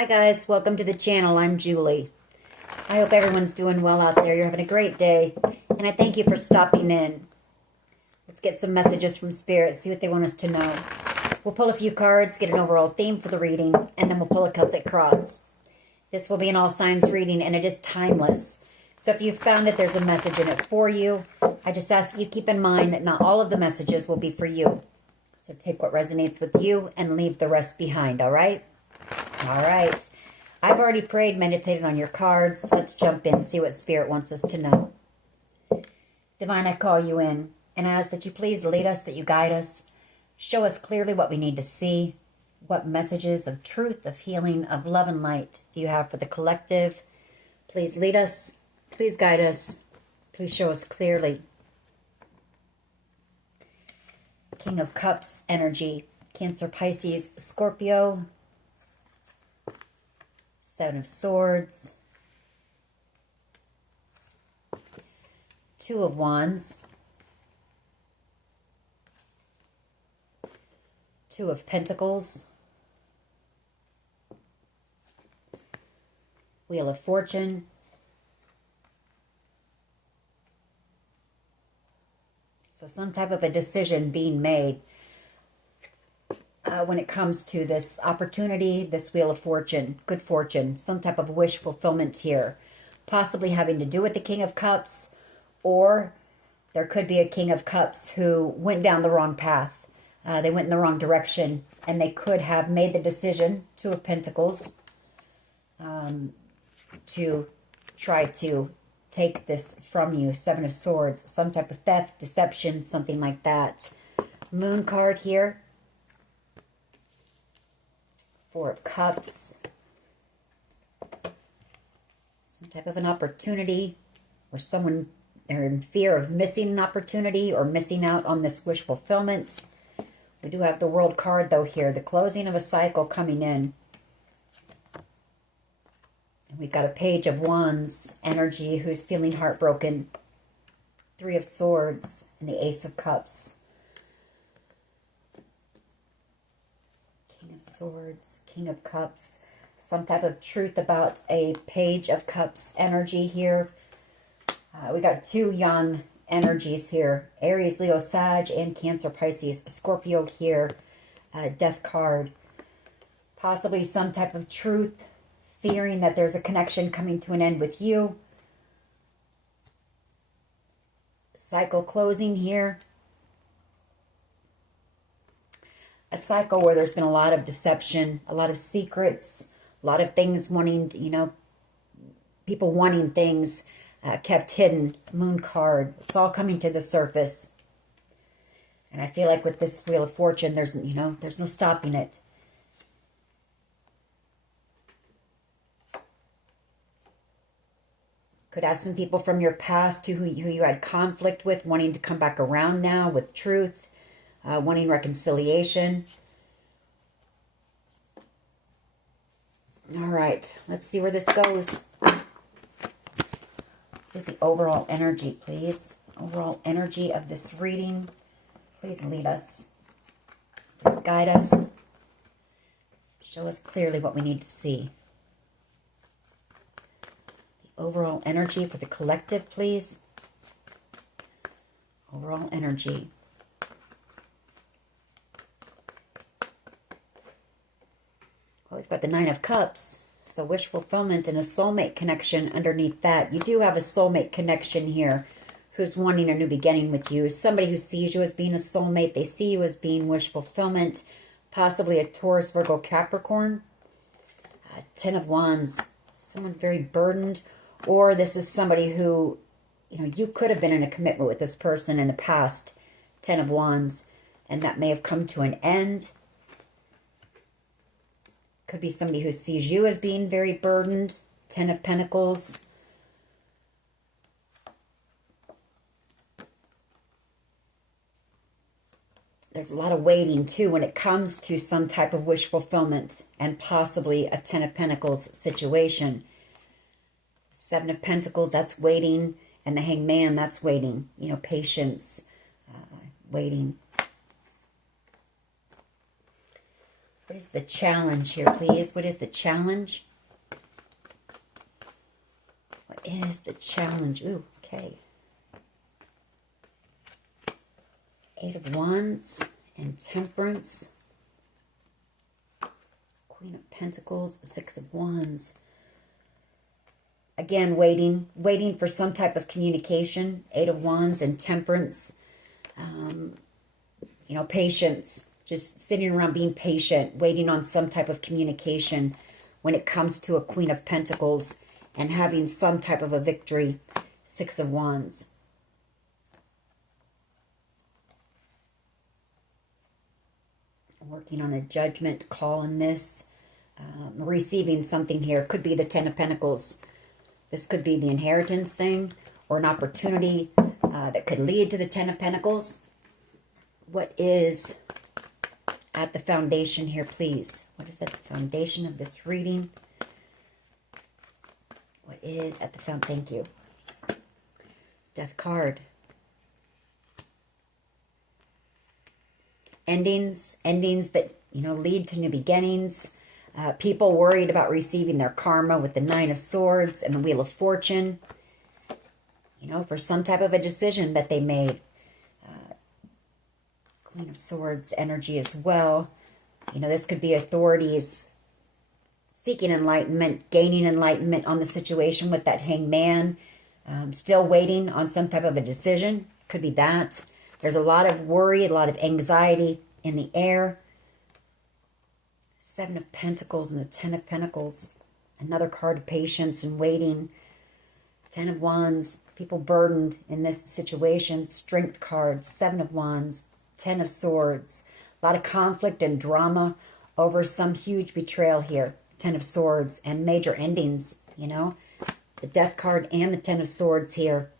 Hi guys, welcome to the channel. I'm Julie. I hope everyone's doing well out there. You're having a great day, and I thank you for stopping in. Let's get some messages from Spirit, see what they want us to know. We'll pull a few cards, get an overall theme for the reading, and then we'll pull a Celtic cross. This will be an all signs reading, and it is timeless. So if you found that there's a message in it for you, I just ask that you keep in mind that not all of the messages will be for you. So take what resonates with you and leave the rest behind, all right? All right. I've already prayed, meditated on your cards. Let's jump in, see what Spirit wants us to know. Divine, I call you in and ask that you please lead us, that you guide us. Show us clearly what we need to see. What messages of truth, of healing, of love and light do you have for the collective? Please lead us. Please guide us. Please show us clearly. King of Cups energy. Cancer, Pisces, Scorpio. Seven of Swords. Two of Wands. Two of Pentacles. Wheel of Fortune. So some type of a decision being made when it comes to this opportunity, this Wheel of Fortune, good fortune, some type of wish fulfillment here, possibly having to do with the King of Cups, or there could be a King of Cups who went down the wrong path. They went in the wrong direction, and they could have made the decision, Two of Pentacles, to try to take this from you. Seven of Swords, some type of theft, deception, something like that. Moon card here. Four of Cups. Some type of an opportunity where someone, they're in fear of missing an opportunity or missing out on this wish fulfillment. We do have the World card though here, the closing of a cycle coming in. And we've got a Page of Wands energy who's feeling heartbroken. Three of Swords and the Ace of Cups. King of Swords, King of Cups. Some type of truth about a Page of Cups energy here. We got two young energies here. Aries, Leo, Sag, and Cancer, Pisces. Scorpio here. Death card. Possibly some type of truth. Fearing that there's a connection coming to an end with you. Cycle closing here. A cycle where there's been a lot of deception, a lot of secrets, a lot of things wanting, people wanting things kept hidden. Moon card. It's all coming to the surface. And I feel like with this Wheel of Fortune, there's no stopping it. Could have some people from your past who you had conflict with wanting to come back around now with truth, wanting reconciliation. All right, let's see where this goes. Here's the overall energy, please. Overall energy of this reading. Please lead us. Please guide us. Show us clearly what we need to see. Overall energy for the collective, please. Overall energy. Well, we've got the Nine of Cups. So wish fulfillment and a soulmate connection underneath that. You do have a soulmate connection here who's wanting a new beginning with you. Somebody who sees you as being a soulmate. They see you as being wish fulfillment. Possibly a Taurus, Virgo, Capricorn. Ten of Wands. Someone very burdened. Or this is somebody who, you could have been in a commitment with this person in the past. Ten of Wands. And that may have come to an end. Could be somebody who sees you as being very burdened. Ten of Pentacles. There's a lot of waiting, too, when it comes to some type of wish fulfillment. And possibly a Ten of Pentacles situation. Seven of Pentacles, that's waiting. And the Hangman, that's waiting. Patience, waiting. What is the challenge here, please? What is the challenge? What is the challenge? Ooh, okay. Eight of Wands and Temperance. Queen of Pentacles, Six of Wands. Again, waiting for some type of communication. Eight of Wands and Temperance. You know, patience. Just sitting around being patient, waiting on some type of communication when it comes to a Queen of Pentacles and having some type of a victory. Six of Wands. Working on a judgment call in this. Receiving something here. Could be the Ten of Pentacles. This could be the inheritance thing or an opportunity that could lead to the Ten of Pentacles. What is at the foundation here, please? What is at the foundation of this reading? What is at the foundation? Thank you. Death card. Endings that, you know, lead to new beginnings. People worried about receiving their karma with the Nine of Swords and the Wheel of Fortune. You know, for some type of a decision that they made. Queen of Swords energy as well. You know, this could be authorities seeking enlightenment, gaining enlightenment on the situation with that Hanged Man. Still waiting on some type of a decision. Could be that. There's a lot of worry, a lot of anxiety in the air. Seven of Pentacles and the Ten of Pentacles. Another card of patience and waiting. Ten of Wands. People burdened in this situation. Strength card. Seven of Wands. Ten of Swords. A lot of conflict and drama over some huge betrayal here. Ten of Swords and major endings, you know. The Death card and the Ten of Swords here.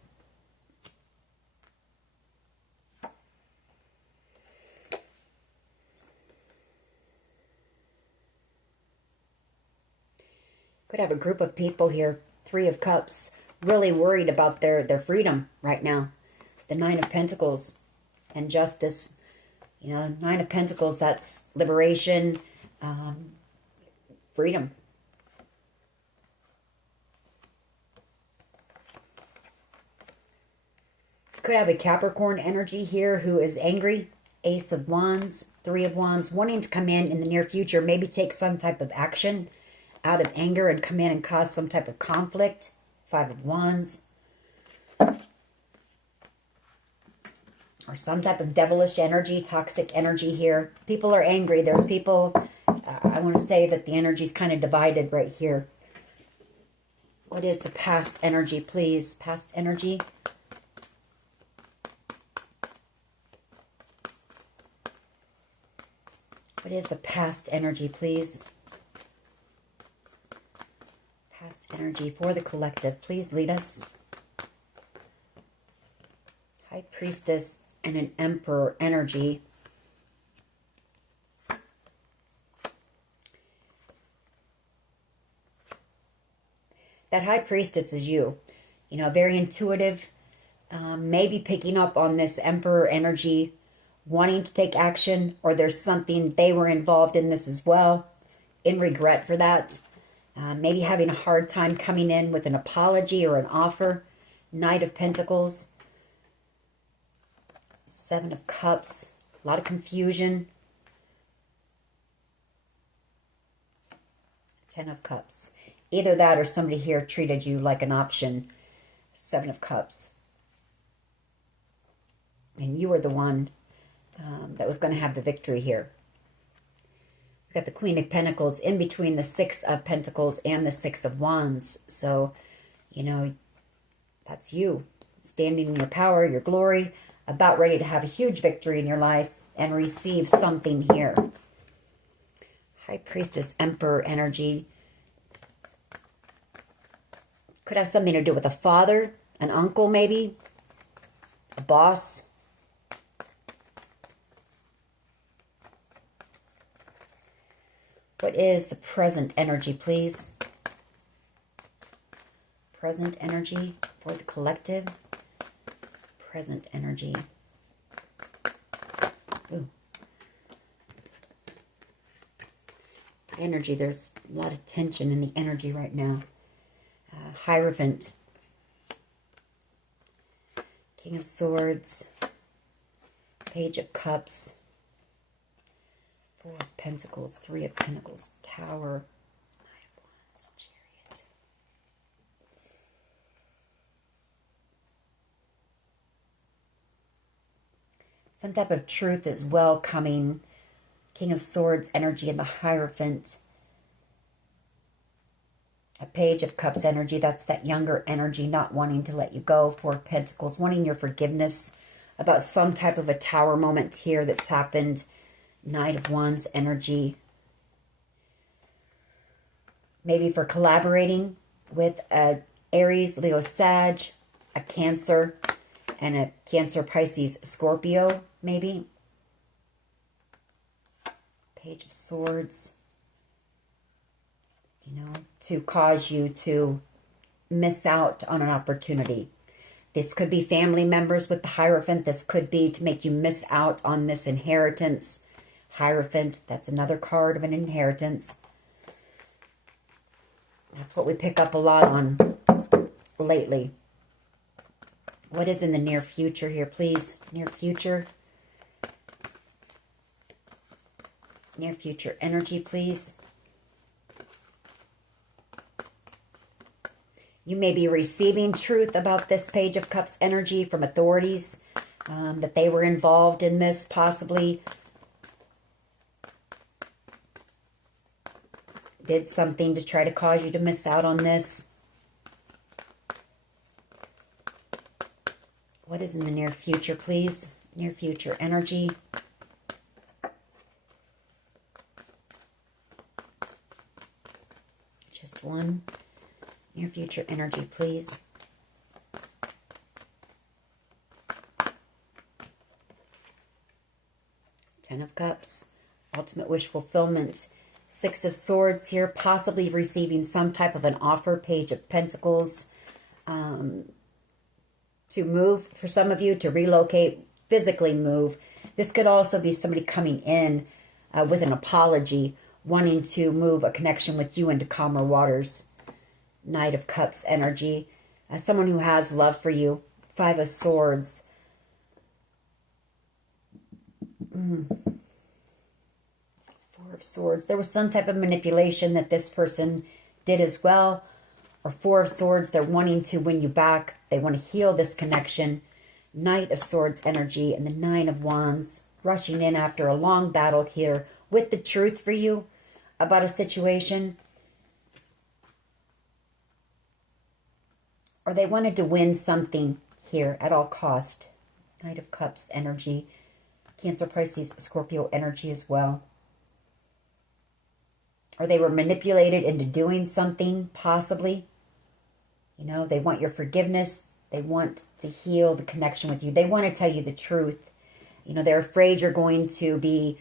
Could have a group of people here. Three of Cups. Really worried about their freedom right now. The Nine of Pentacles. And Justice. You know, Nine of Pentacles, that's liberation, freedom. Could have a Capricorn energy here who is angry. Ace of Wands, Three of Wands, wanting to come in the near future, maybe take some type of action out of anger and come in and cause some type of conflict. Five of Wands. Or some type of devilish energy, toxic energy here. People are angry. There's people, I want to say that the energy is kind of divided right here. What is the past energy, please? Past energy. What is the past energy, please? Past energy for the collective. Please lead us. High Priestess and an Emperor energy. That High Priestess is you. You know, very intuitive. Maybe picking up on this Emperor energy, wanting to take action, or there's something they were involved in this as well, in regret for that. Maybe having a hard time coming in with an apology or an offer. Knight of Pentacles. Seven of Cups. A lot of confusion. Ten of Cups. Either that or somebody here treated you like an option. Seven of Cups. And you were the one that was going to have the victory here. We've got the Queen of Pentacles in between the Six of Pentacles and the Six of Wands. So, you know, that's you. Standing in your power, your glory, about ready to have a huge victory in your life and receive something here. High Priestess, Emperor energy. Could have something to do with a father, an uncle maybe, a boss. What is the present energy, please? Present energy for the collective. Present energy. Ooh. Energy, there's a lot of tension in the energy right now. Hierophant. King of Swords. Page of Cups. Four of Pentacles. Three of Pentacles. Tower. Knight of Wands. Chariot. Some type of truth is welcoming. King of Swords energy and the Hierophant. A Page of Cups energy. That's that younger energy, not wanting to let you go. Four of Pentacles. Wanting your forgiveness about some type of a tower moment here that's happened. Knight of Wands energy. Maybe for collaborating with a Aries, Leo, Sag, a Cancer, and a Cancer, Pisces, Scorpio, maybe. Page of Swords. You know, to cause you to miss out on an opportunity. This could be family members with the Hierophant. This could be to make you miss out on this inheritance. Hierophant, that's another card of an inheritance. That's what we pick up a lot on lately. What is in the near future here, please? Near future. Near future energy, please. You may be receiving truth about this Page of Cups energy from authorities, that they were involved in this, possibly did something to try to cause you to miss out on this. What is in the near future, please? Near future energy. Just one. Near future energy, please. Ten of Cups. Ultimate wish fulfillment. Six of Swords here. Possibly receiving some type of an offer. Page of Pentacles. To move, for some of you, to relocate, physically move. This could also be somebody coming in with an apology, wanting to move a connection with you into calmer waters. Knight of Cups energy. Someone who has love for you. Five of Swords. Four of Swords. There was some type of manipulation that this person did as well. Or Four of Swords, they're wanting to win you back. They want to heal this connection. Knight of Swords energy and the Nine of Wands. Rushing in after a long battle here with the truth for you about a situation. Or they wanted to win something here at all cost. Knight of Cups energy. Cancer, Pisces, Scorpio energy as well. Or they were manipulated into doing something, possibly. You know, they want your forgiveness. They want to heal the connection with you. They want to tell you the truth. You know, they're afraid you're going to be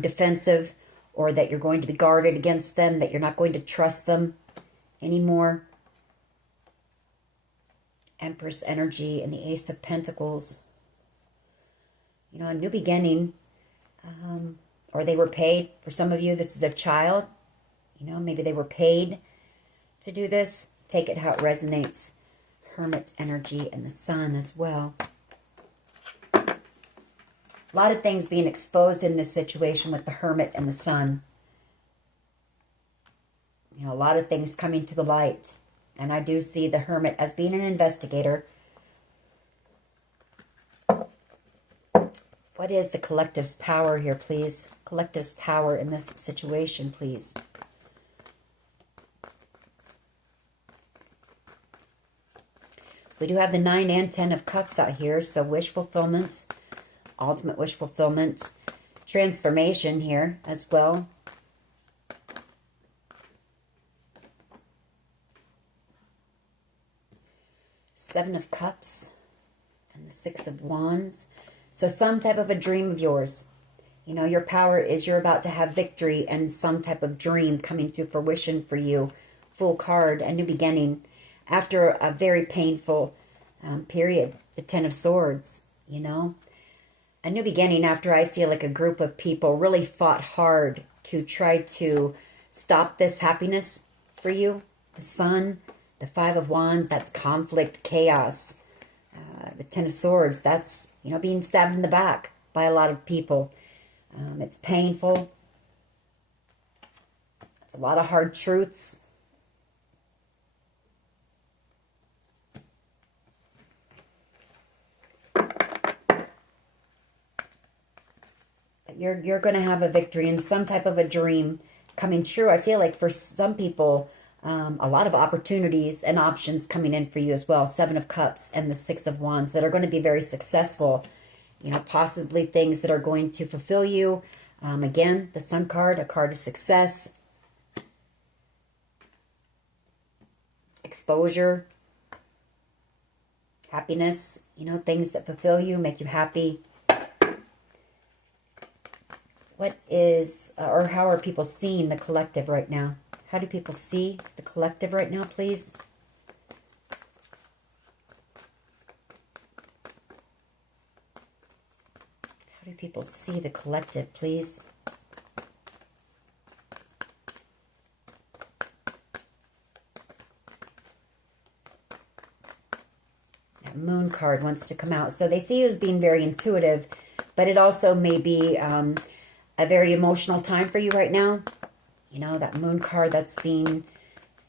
defensive, or that you're going to be guarded against them, that you're not going to trust them anymore. Empress energy and the Ace of Pentacles. You know, a new beginning. Or they were paid. For some of you, this is a child. You know, maybe they were paid to do this. Take it how it resonates. Hermit energy and the Sun as well. A lot of things being exposed in this situation with the Hermit and the Sun. You know, a lot of things coming to the light. And I do see the Hermit as being an investigator. What is the collective's power here, please? Collective's power in this situation, please. We do have the 9 and 10 of Cups out here. So wish fulfillment, ultimate wish fulfillment, transformation here as well. Seven of Cups and the Six of Wands. So some type of a dream of yours. You know, your power is you're about to have victory and some type of dream coming to fruition for you. Full card, a new beginning. After a very painful period, the Ten of Swords, you know. A new beginning after I feel like a group of people really fought hard to try to stop this happiness for you. The Sun, the Five of Wands, that's conflict, chaos. The Ten of Swords, that's, you know, being stabbed in the back by a lot of people. It's painful. It's a lot of hard truths. You're going to have a victory and some type of a dream coming true. I feel like for some people, a lot of opportunities and options coming in for you as well. Seven of Cups and the Six of Wands that are going to be very successful. You know, possibly things that are going to fulfill you. Again, the Sun card, a card of success. Exposure. Happiness. You know, things that fulfill you, make you happy. What is, or how are people seeing the collective right now? How do people see the collective right now, please? How do people see the collective, please? That Moon card wants to come out. So they see you as being very intuitive, but it also may be a very emotional time for you right now. You know, that Moon card that's being,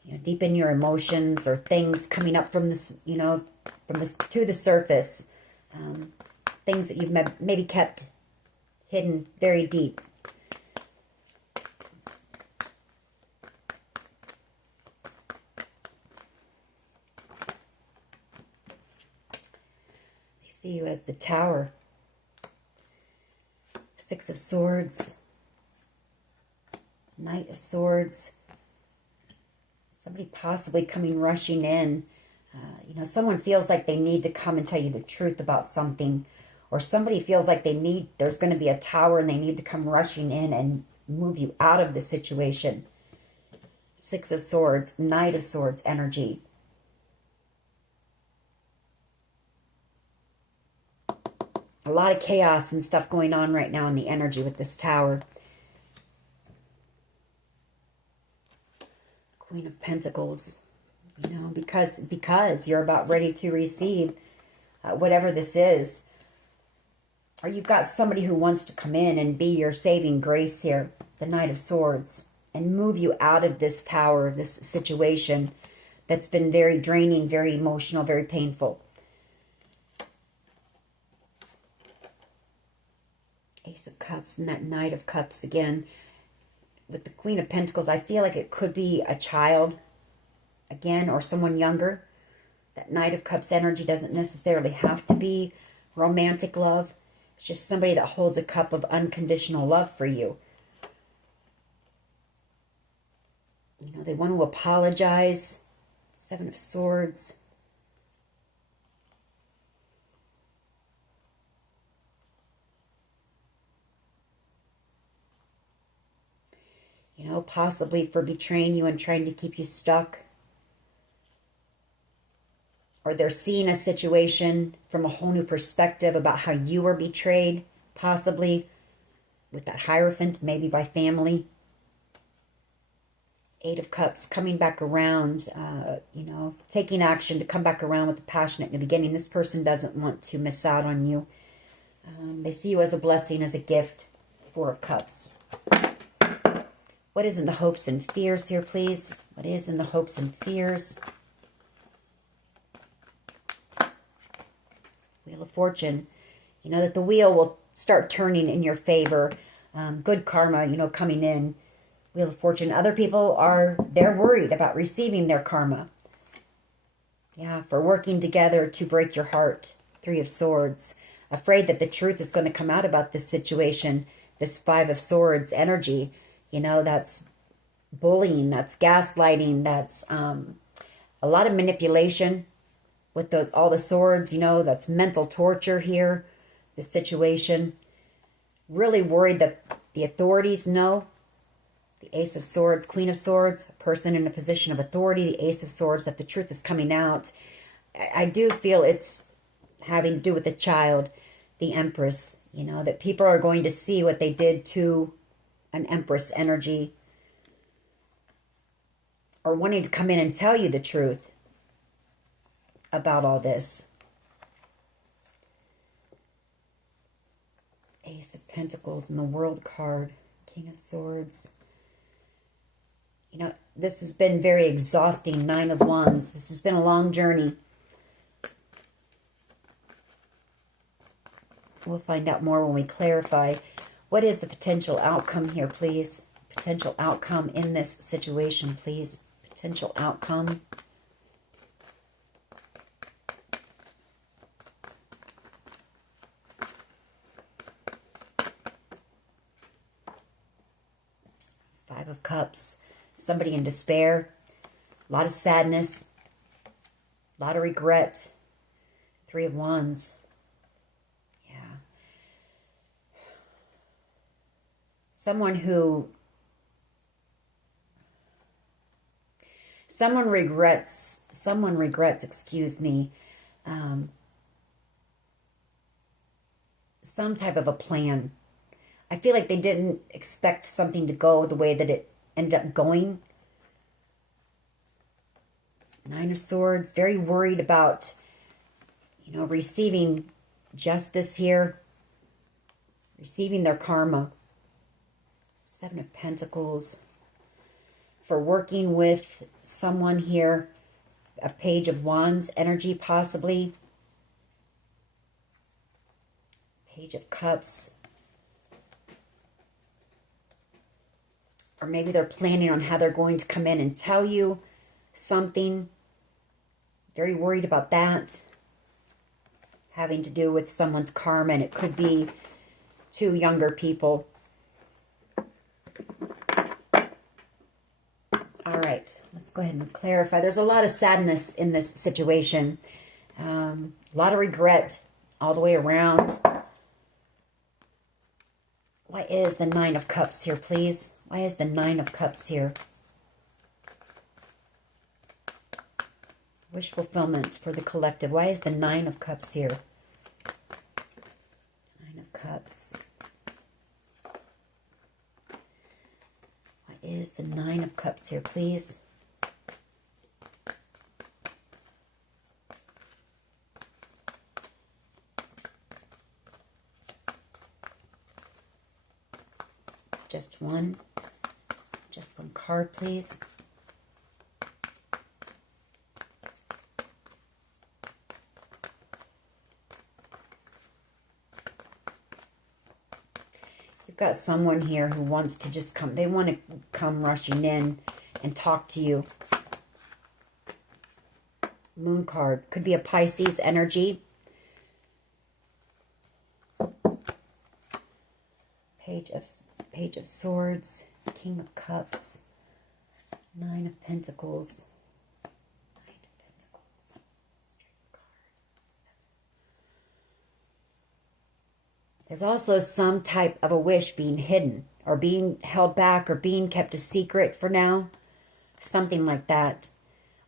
you know, deep in your emotions or things coming up from this, you know, from this to the surface. Things that you've maybe kept hidden very deep. They see you as the Tower. Six of Swords, Knight of Swords, somebody possibly coming rushing in. You know, someone feels like they need to come and tell you the truth about something, or somebody feels like there's going to be a tower and they need to come rushing in and move you out of the situation. Six of Swords, Knight of Swords energy. A lot of chaos and stuff going on right now in the energy with this Tower. Queen of Pentacles. You know, because you're about ready to receive whatever this is. Or you've got somebody who wants to come in and be your saving grace here. The Knight of Swords. And move you out of this tower, this situation that's been very draining, very emotional, very painful. Ace of Cups and that Knight of Cups again. With the Queen of Pentacles, I feel like it could be a child again or someone younger. That Knight of Cups energy doesn't necessarily have to be romantic love. It's just somebody that holds a cup of unconditional love for you. You know, they want to apologize. Seven of Swords. You know, possibly for betraying you and trying to keep you stuck. Or they're seeing a situation from a whole new perspective about how you were betrayed, possibly with that Hierophant, maybe by family. Eight of Cups, coming back around, you know, taking action to come back around with the passionate in the beginning. This person doesn't want to miss out on you. They see you as a blessing, as a gift. Four of Cups. What is in the hopes and fears here, please? What is in the hopes and fears? Wheel of Fortune. You know that the wheel will start turning in your favor. Good karma, you know, coming in. Wheel of Fortune. Other people they're worried about receiving their karma. Yeah, for working together to break your heart. Three of Swords. Afraid that the truth is going to come out about this situation. This Five of Swords energy. You know, that's bullying, that's gaslighting, that's a lot of manipulation with all the swords, you know, that's mental torture here, this situation. Really worried that the authorities know. The Ace of Swords, Queen of Swords, a person in a position of authority, the Ace of Swords, that the truth is coming out. I do feel it's having to do with the child, the Empress, you know, that people are going to see what they did to an Empress energy. or wanting to come in and tell you the truth about all this. Ace of Pentacles and the World card. King of Swords. You know, this has been very exhausting. Nine of Wands. This has been a long journey. We'll find out more when we clarify. What is the potential outcome here, please? Potential outcome in this situation, please. Potential outcome. Five of Cups. Somebody in despair. A lot of sadness. A lot of regret. Three of Wands. Yeah. Someone regrets, excuse me, some type of a plan. I feel like they didn't expect something to go the way that it ended up going. Nine of Swords, very worried about, you know, receiving justice here, receiving their karma. Seven of Pentacles, for working with someone here. A Page of Wands energy, possibly. Page of Cups. Or maybe they're planning on how they're going to come in and tell you something. Very worried about that. Having to do with someone's karma, and it could be two younger people. All right, let's go ahead and clarify. There's a lot of sadness in this situation. A lot of regret all the way around. Why is the Nine of Cups here, please? Why is the Nine of Cups here? Wish fulfillment for the collective. Why is the Nine of Cups here? Nine of Cups. Why is the Nine of Cups here, please? Just one card, please. You've got someone here who wants to just come. They want to come rushing in and talk to you. Moon card. Could be a Pisces energy. Page of Swords. King of Cups. Nine of Pentacles. Knight of Pentacles. Straight card. Seven. There's also some type of a wish being hidden or being held back or being kept a secret for now. Something like that.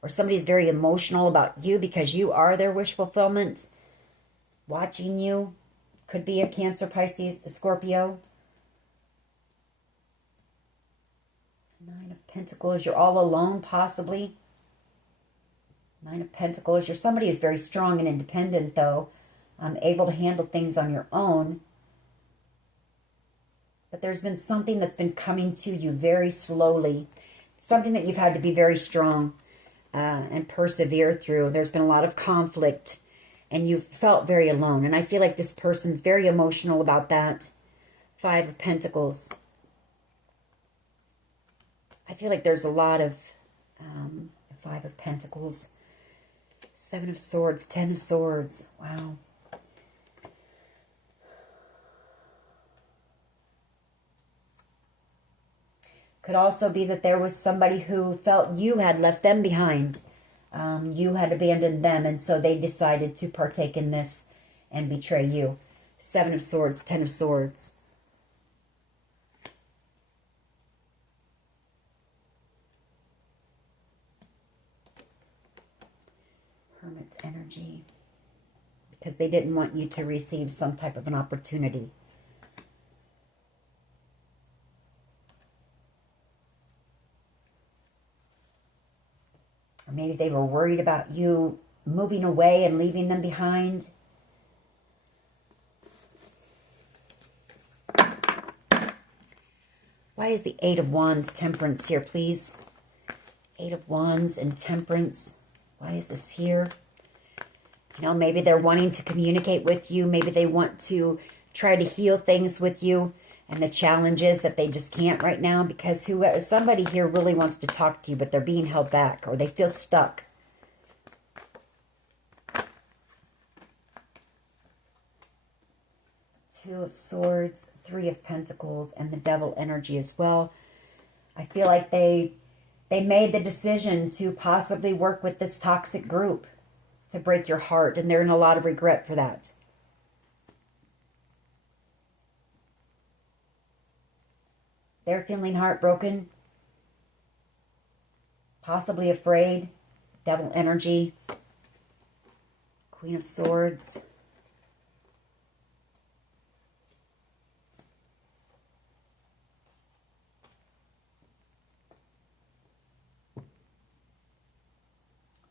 Or somebody's very emotional about you because you are their wish fulfillment. Watching you. Could be a Cancer, Pisces, a Scorpio. Nine of Pentacles. You're all alone, possibly. Nine of Pentacles. You're somebody who's very strong and independent, though. Able to handle things on your own. But there's been something that's been coming to you very slowly. Something that you've had to be very strong and persevere through. There's been a lot of conflict, and you've felt very alone. And I feel like this person's very emotional about that. Five of Pentacles. I feel like there's a lot of Five of Pentacles. Seven of Swords. Ten of Swords. Wow. Could also be that there was somebody who felt you had left them behind. You had abandoned them, and so they decided to partake in this and betray you. Seven of Swords. Ten of Swords. Hermit's energy, because they didn't want you to receive some type of an opportunity. Or maybe they were worried about you moving away and leaving them behind. Why is the Eight of Wands, Temperance here, please? Eight of Wands and Temperance. Why is this here? You know, maybe they're wanting to communicate with you. Maybe they want to try to heal things with you. And the challenge is that they just can't right now because somebody here really wants to talk to you, but they're being held back or they feel stuck. Two of Swords, Three of Pentacles, and the Devil energy as well. I feel like they made the decision to possibly work with this toxic group to break your heart, and they're in a lot of regret for that. They're feeling heartbroken, possibly afraid. Devil energy, Queen of Swords.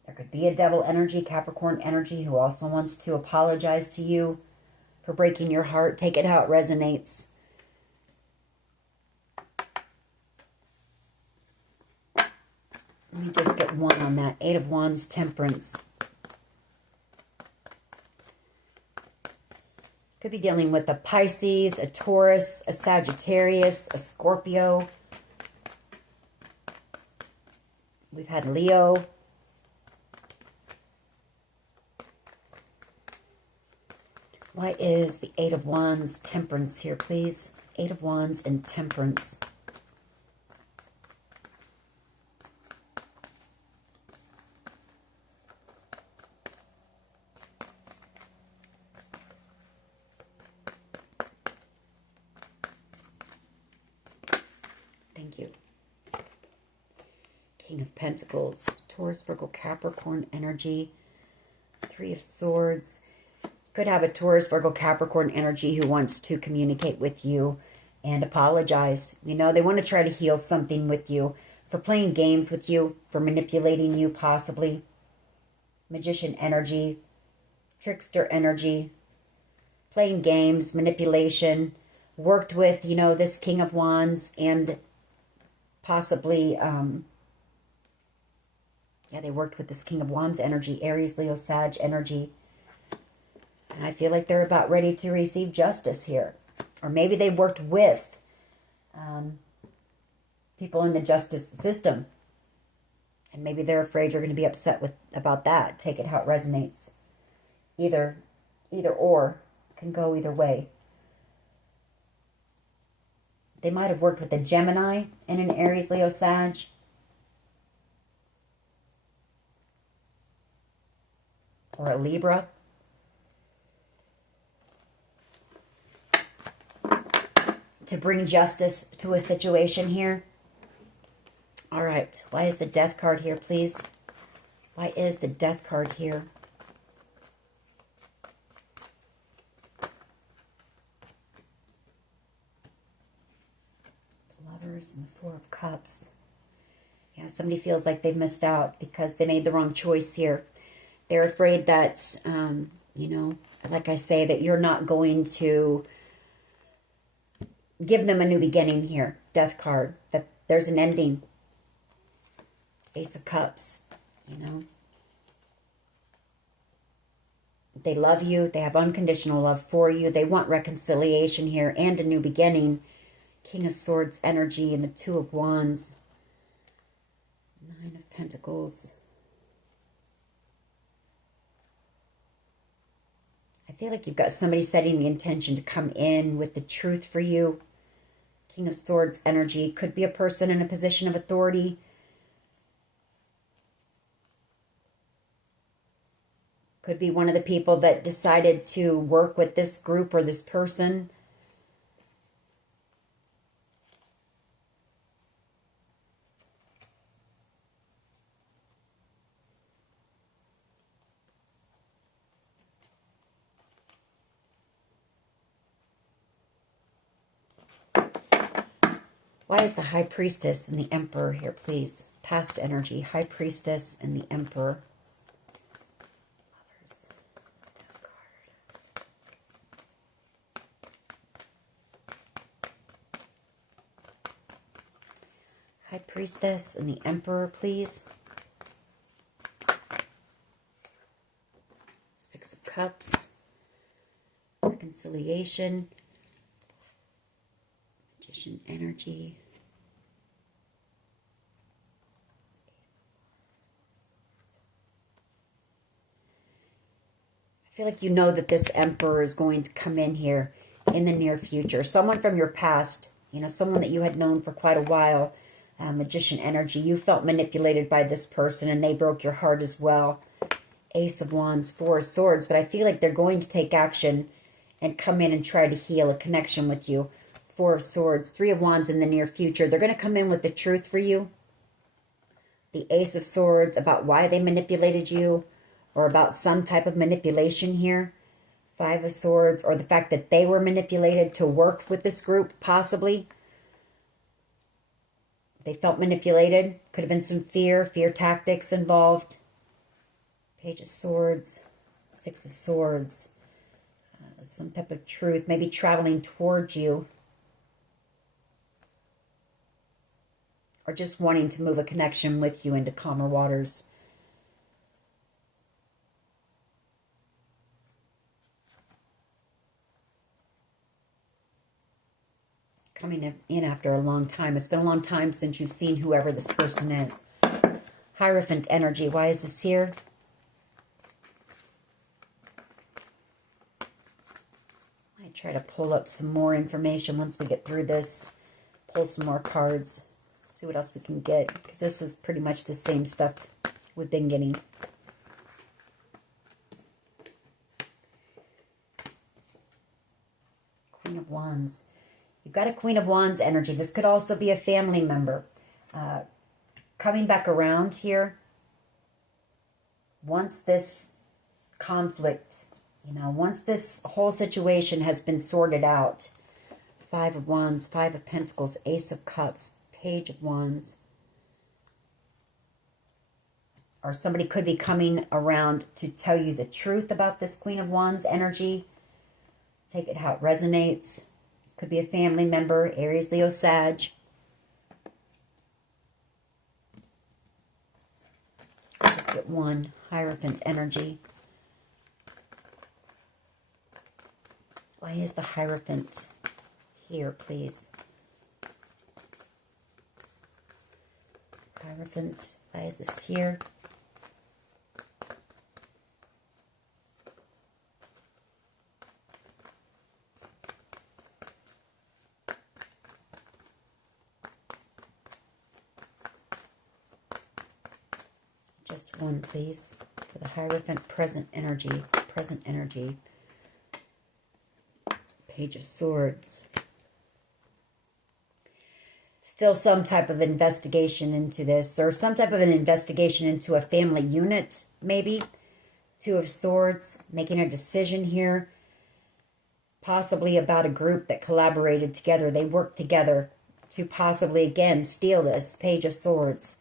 There could be a Devil energy, Capricorn energy, who also wants to apologize to you for breaking your heart. Take it how it resonates. Let me just get one on that. Eight of Wands, Temperance. Could be dealing with a Pisces, a Taurus, a Sagittarius, a Scorpio. We've had Leo. Why is the Eight of Wands, Temperance here, please? Eight of Wands and Temperance. Thank you. King of Pentacles, Taurus, Virgo, Capricorn energy. Three of Swords. Could have a Taurus, Virgo, Capricorn energy who wants to communicate with you and apologize. You know, they want to try to heal something with you, for playing games with you, for manipulating you possibly. Magician energy, trickster energy, playing games, manipulation, worked with, you know, this King of Wands and possibly, they worked with this King of Wands energy, Aries, Leo, Sag energy. And I feel like they're about ready to receive justice here. Or maybe they worked with people in the justice system. And maybe they're afraid you're going to be upset about that. Take it how it resonates. Either or can go either way. They might have worked with a Gemini and an Aries, Leo, Sag. Or a Libra. To bring justice to a situation here. All right. Why is the Death card here, please? Why is the Death card here? Lovers and the Four of Cups. Yeah, somebody feels like they've missed out because they made the wrong choice here. They're afraid that, you know, like I say, that you're not going to give them a new beginning here. Death card. That there's an ending. Ace of Cups. You know. They love you. They have unconditional love for you. They want reconciliation here and a new beginning. King of Swords energy and the Two of Wands. Nine of Pentacles. I feel like you've got somebody setting the intention to come in with the truth for you. King of Swords energy. Could be a person in a position of authority. Could be one of the people that decided to work with this group or this person. Why is the High Priestess and the Emperor here, please? Past energy, High Priestess and the Emperor. Lovers. Top card. High Priestess and the Emperor, please. Six of Cups. Reconciliation. Magician energy. I feel like you know that this Emperor is going to come in here in the near future. Someone from your past, you know, someone that you had known for quite a while. Magician energy. You felt manipulated by this person and they broke your heart as well. Ace of Wands, Four of Swords. But I feel like they're going to take action and come in and try to heal a connection with you. Four of Swords, Three of Wands in the near future. They're going to come in with the truth for you. The Ace of Swords, about why they manipulated you, or about some type of manipulation here. Five of Swords, or the fact that they were manipulated to work with this group, possibly. They felt manipulated. Could have been some fear tactics involved. Page of Swords, Six of Swords. Some type of truth, maybe traveling towards you. Or just wanting to move a connection with you into calmer waters. Coming in after a long time. It's been a long time since you've seen whoever this person is. Hierophant energy. Why is this here? I might try to pull up some more information once we get through this. Pull some more cards. See what else we can get. Because this is pretty much the same stuff we've been getting. Queen of Wands. You've got a Queen of Wands energy. This could also be a family member. Coming back around here. Once this conflict, you know, once this whole situation has been sorted out. Five of Wands, Five of Pentacles, Ace of Cups, Page of Wands. Or somebody could be coming around to tell you the truth about this Queen of Wands energy. Take it how it resonates. Could be a family member, Aries, Leo, Sag. I'll just get one. Hierophant energy. Why is the Hierophant here, please? Hierophant, why is this here? Just one, please, for the Hierophant. Present energy, present energy. Page of Swords. Still some type of investigation into this, or some type of an investigation into a family unit, maybe. Two of Swords, making a decision here. Possibly about a group that collaborated together. They worked together to possibly, again, steal this. Page of Swords.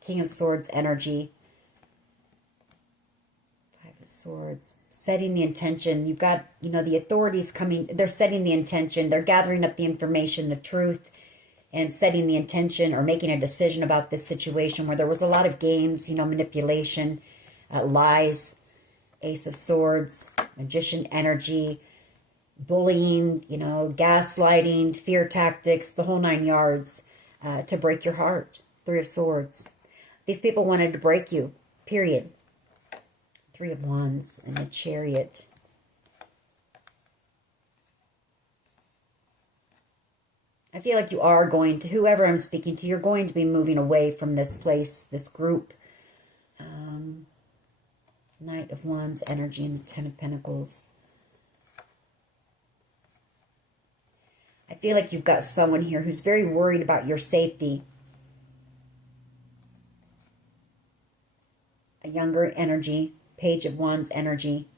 King of Swords energy. Swords, setting the intention. You've got, you know, the authorities coming. They're setting the intention. They're gathering up the information, the truth, and setting the intention or making a decision about this situation where there was a lot of games, you know, manipulation, lies. Ace of Swords, Magician energy, bullying, you know, gaslighting, fear tactics, the whole 9 yards to break your heart. Three of Swords. These people wanted to break you, period. Three of Wands and the Chariot. I feel like you are going to, whoever I'm speaking to, you're going to be moving away from this place, this group. Knight of Wands energy and the Ten of Pentacles. I feel like you've got someone here who's very worried about your safety. A younger energy. Page of Wands energy.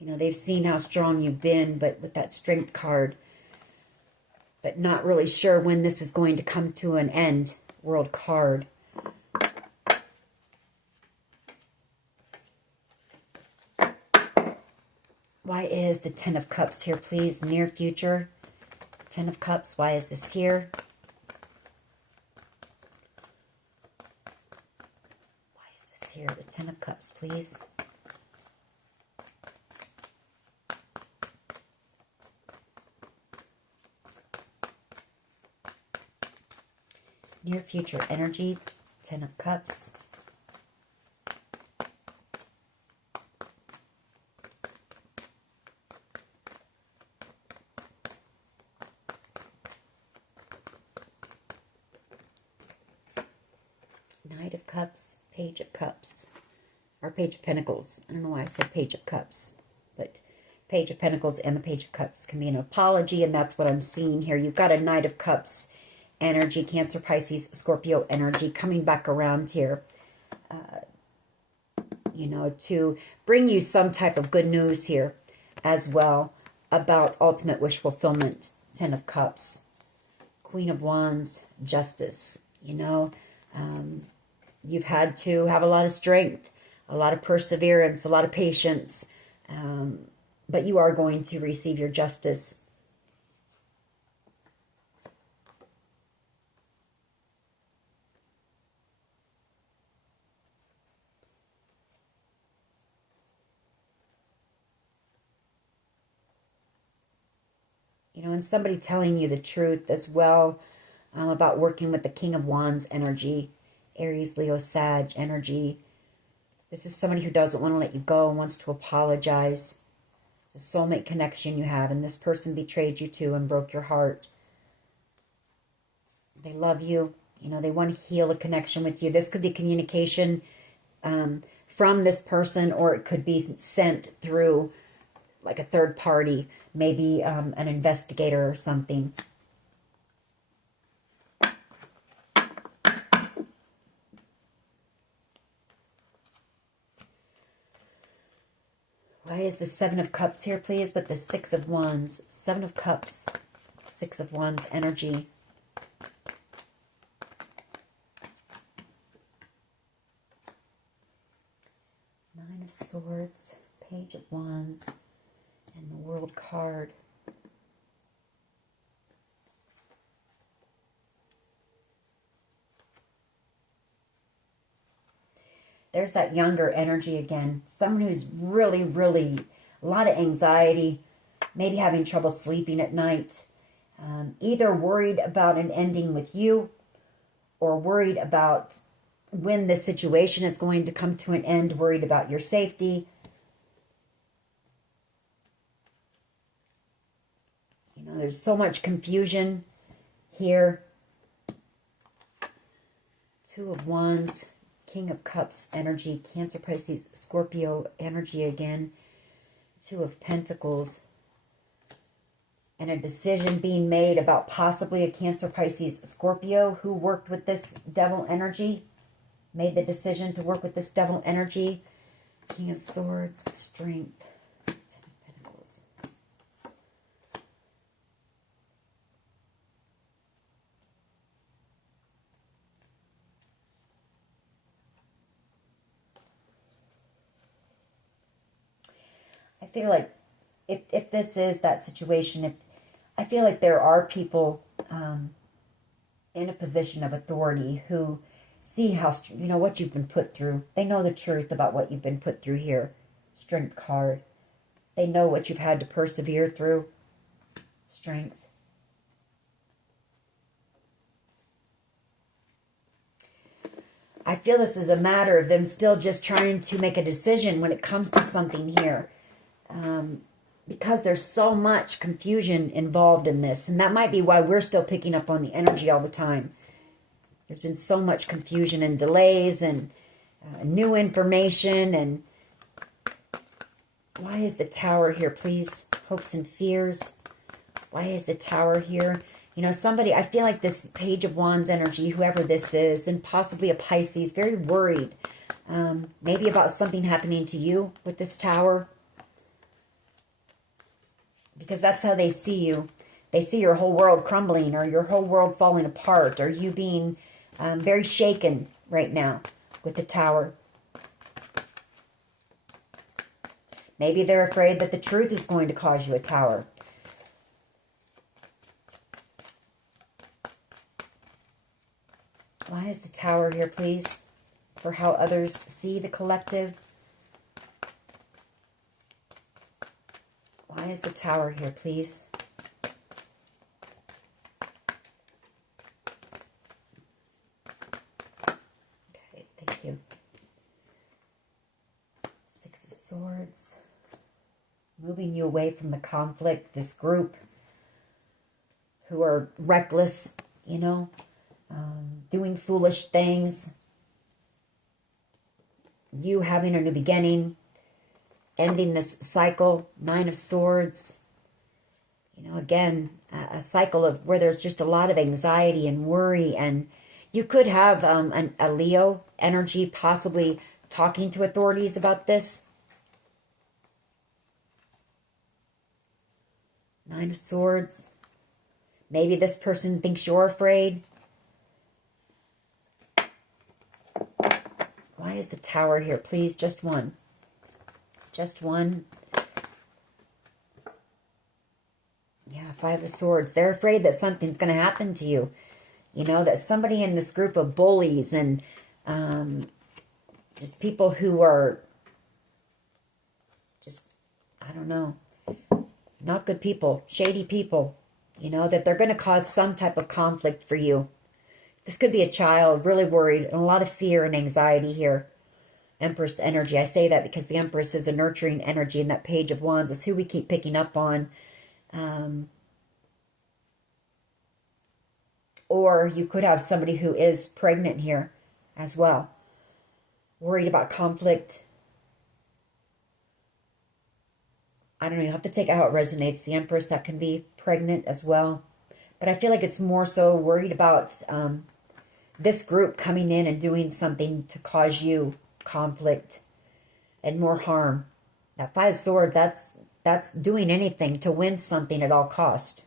You You know, they've seen how strong you've been, but with that Strength card, but not really sure when this is going to come to an end. World card. Why is the Ten of Cups here, please? Near future. Ten of Cups. Why is this here? Why is this here? The Ten of Cups, please. Near future energy. Ten of Cups. Knight of Cups, Page of Cups, or Page of Pentacles. I don't know why I said Page of Cups, but Page of Pentacles and the Page of Cups can be an apology, and that's what I'm seeing here. You've got a Knight of Cups energy, Cancer, Pisces, Scorpio energy coming back around here, you know, to bring you some type of good news here as well about ultimate wish fulfillment. Ten of Cups, Queen of Wands, Justice, you know. You've had to have a lot of strength, a lot of perseverance, a lot of patience, but you are going to receive your justice. You know, and somebody telling you the truth as well about working with the King of Wands energy. Aries, Leo, Sag energy. This is somebody who doesn't want to let you go and wants to apologize. It's a soulmate connection you have, and this person betrayed you too and broke your heart. They love you. You know, they want to heal a connection with you. This could be communication from this person, or it could be sent through like a third party, maybe an investigator or something. Why is the Seven of Cups here, please, with the Six of Wands? Seven of Cups, Six of Wands energy. Nine of Swords, Page of Wands, and the World card. There's that younger energy again. Someone who's really, really, a lot of anxiety, maybe having trouble sleeping at night. Either worried about an ending with you, or worried about when this situation is going to come to an end, worried about your safety. You know, there's so much confusion here. Two of Wands. King of Cups energy, Cancer, Pisces, Scorpio energy again. Two of Pentacles. And a decision being made about possibly a Cancer, Pisces, Scorpio who worked with this devil energy. Made the decision to work with this devil energy. King of Swords, Strength. Ten of Pentacles. I feel like if this is that situation, I feel like there are people in a position of authority who see how, you know, what you've been put through. They know the truth about what you've been put through here. Strength card. They know what you've had to persevere through. Strength. I feel this is a matter of them still just trying to make a decision when it comes to something here. Because there's so much confusion involved in this. And that might be why we're still picking up on the energy all the time. There's been so much confusion and delays and new information. And why is the Tower here, please? Hopes and fears. Why is the Tower here? You know, somebody, I feel like this Page of Wands energy, whoever this is, and possibly a Pisces, very worried. Maybe about something happening to you with this Tower. because that's how they see you. They see your whole world crumbling, or your whole world falling apart, or you being very shaken right now with the Tower. Maybe they're afraid that the truth is going to cause you a tower. Why is the Tower here, please? For how others see the collective. Why is the Tower here, please? Okay, thank you. Six of Swords. Moving you away from the conflict, this group who are reckless, you know, doing foolish things. You having a new beginning, ending this cycle. Nine of Swords. You know, again, a cycle of where there's just a lot of anxiety and worry, and you could have a Leo energy possibly talking to authorities about this. Nine of Swords. Maybe this person thinks you're afraid. Why is the Tower here, please? Just one. Just one. Yeah, Five of Swords. They're afraid that something's going to happen to you. You know, that somebody in this group of bullies and just people who are just, I don't know, not good people, shady people, you know, that they're going to cause some type of conflict for you. This could be a child, really worried, and a lot of fear and anxiety here. Empress energy. I say that because the Empress is a nurturing energy, and that Page of Wands is who we keep picking up on. Or you could have somebody who is pregnant here as well. Worried about conflict. I don't know, you have to take out how it resonates. The Empress, that can be pregnant as well. But I feel like it's more so worried about this group coming in and doing something to cause you conflict and more harm. That Five of Swords, that's doing anything to win something at all cost.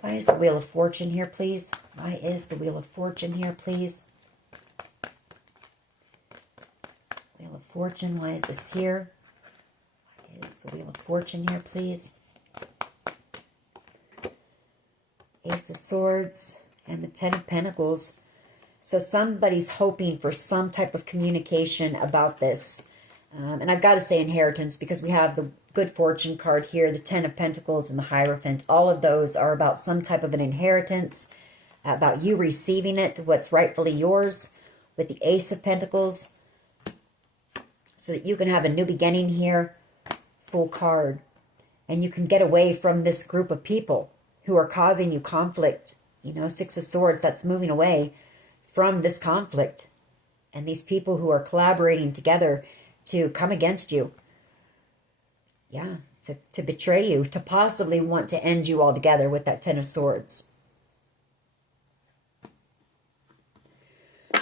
Why is the Wheel of Fortune here, please? Why is the Wheel of Fortune here, please? Wheel of Fortune, why is this here? Why is the Wheel of Fortune here, please? Ace of Swords and the Ten of Pentacles. So somebody's hoping for some type of communication about this. And I've got to say inheritance, because we have the Good Fortune card here, the Ten of Pentacles and the Hierophant. All of those are about some type of an inheritance, about you receiving it, what's rightfully yours, with the Ace of Pentacles, so that you can have a new beginning here, full card. And you can get away from this group of people who are causing you conflict. You know, Six of Swords, that's moving away from this conflict. And these people who are collaborating together to come against you. Yeah, to betray you, to possibly want to end you altogether with that Ten of Swords.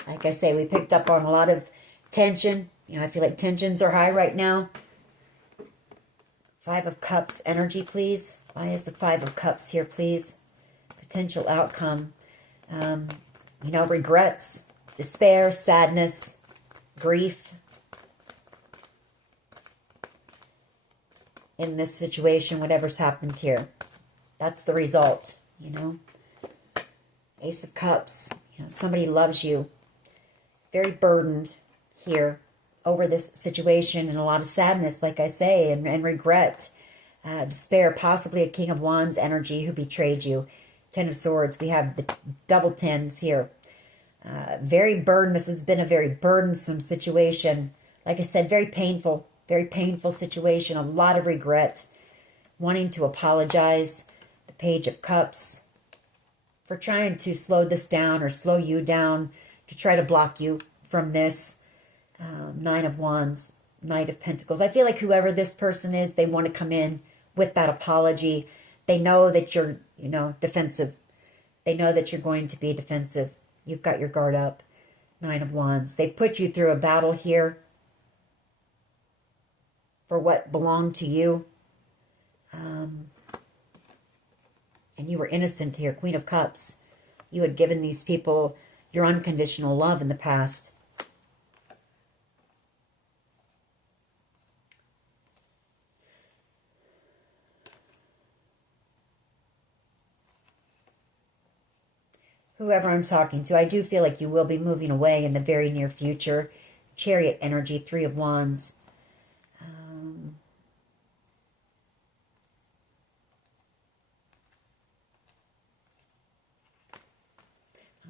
Like I say, we picked up on a lot of tension. You know, I feel like tensions are high right now. Five of Cups energy, please. Why is the Five of Cups here, please? Potential outcome. You know, regrets, despair, sadness, grief. In this situation, whatever's happened here. That's the result, you know. Ace of Cups. You know, somebody loves you. Very burdened here over this situation, and a lot of sadness, like I say, and regret. Despair, possibly a King of Wands energy who betrayed you. Ten of Swords. We have the double tens here. Very burdened. This has been a very burdensome situation. Like I said, very painful. Very painful situation, a lot of regret, wanting to apologize. The Page of Cups, for trying to slow this down or slow you down, to try to block you from this. Nine of Wands. Knight of Pentacles. I feel like whoever this person is, they want to come in with that apology. They know that you're, defensive. They know that you're going to be defensive. You've got your guard up. Nine of Wands. They put you through a battle here for what belonged to you. And you were innocent here. Queen of Cups. You had given these people your unconditional love in the past. Whoever I'm talking to, I do feel like you will be moving away in the very near future. Chariot energy, Three of Wands. I